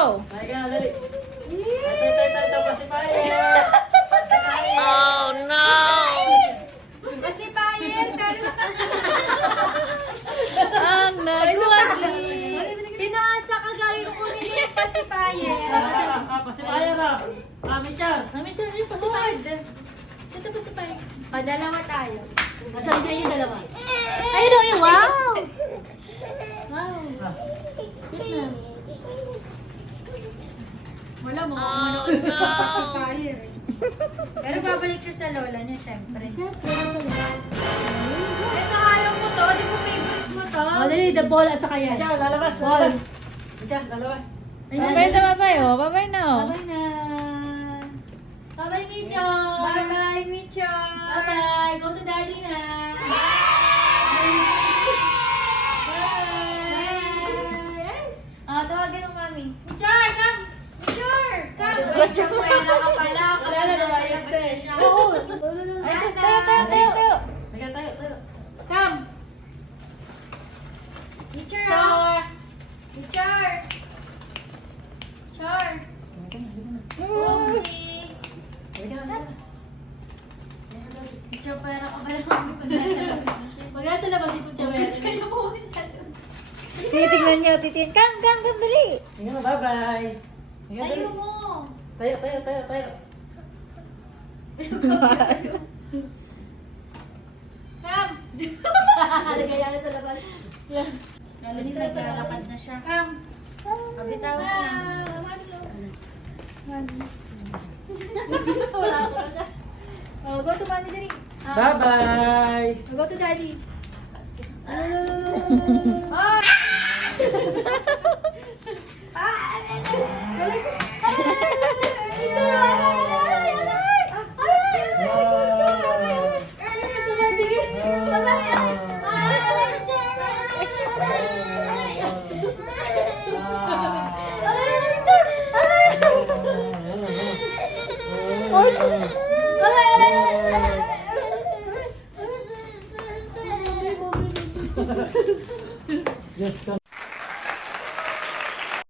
Go! Halika, dali. Ito, pasipayan. Oh no! Pasipayan, pero Ang naguwag. pinaasa ka gawin ko nila yung pasipayan. Pasipayan na. Mitchar. Good. Ito pasipayan. Dalawa tayo. Asan dyan yung dalawa? Ayun o, yun. Wow! Wala mo kung manood sa pasipayan. Pero babalik siya sa lola niya, syempre. Ito, ayaw mo to. Di ba favorite mo to? O, dali, the ball at saka yan. Ikaw, lalabas. Lalabas. Ikaw, lalabas. Babay na, babay o. Babay na o. Bye na. Babay, Micho! Bye-bye, Micho. Bye-bye! Go to daddy na! Ah, tawagin mo, mami. Michar, come! Michar! Michar, pwera ka pala. Wala na, Kapag nasa wala labas na siya. Oo! Ay, sus, Tayo! Halika, tayo. Come! Teacher, ah. Teacher. Char. Oopsie. Halika na. Micho, pwera ka pala, mami. Pag nasa labas na siya. Pag nasa labas, di po siya meron. Gusto niyo pumunta doon. Titingnan niyo, titingnan. Come, dali! Halika na, bye-bye. Halika, dali. Tayo mo. Tayo. Come. Nagaya na sa labas. Lalo dito, naglalakad na siya. Come. Kabitawan na. Oh, go to mommy, dali. Bye-bye. Go to daddy. Oh! Yes,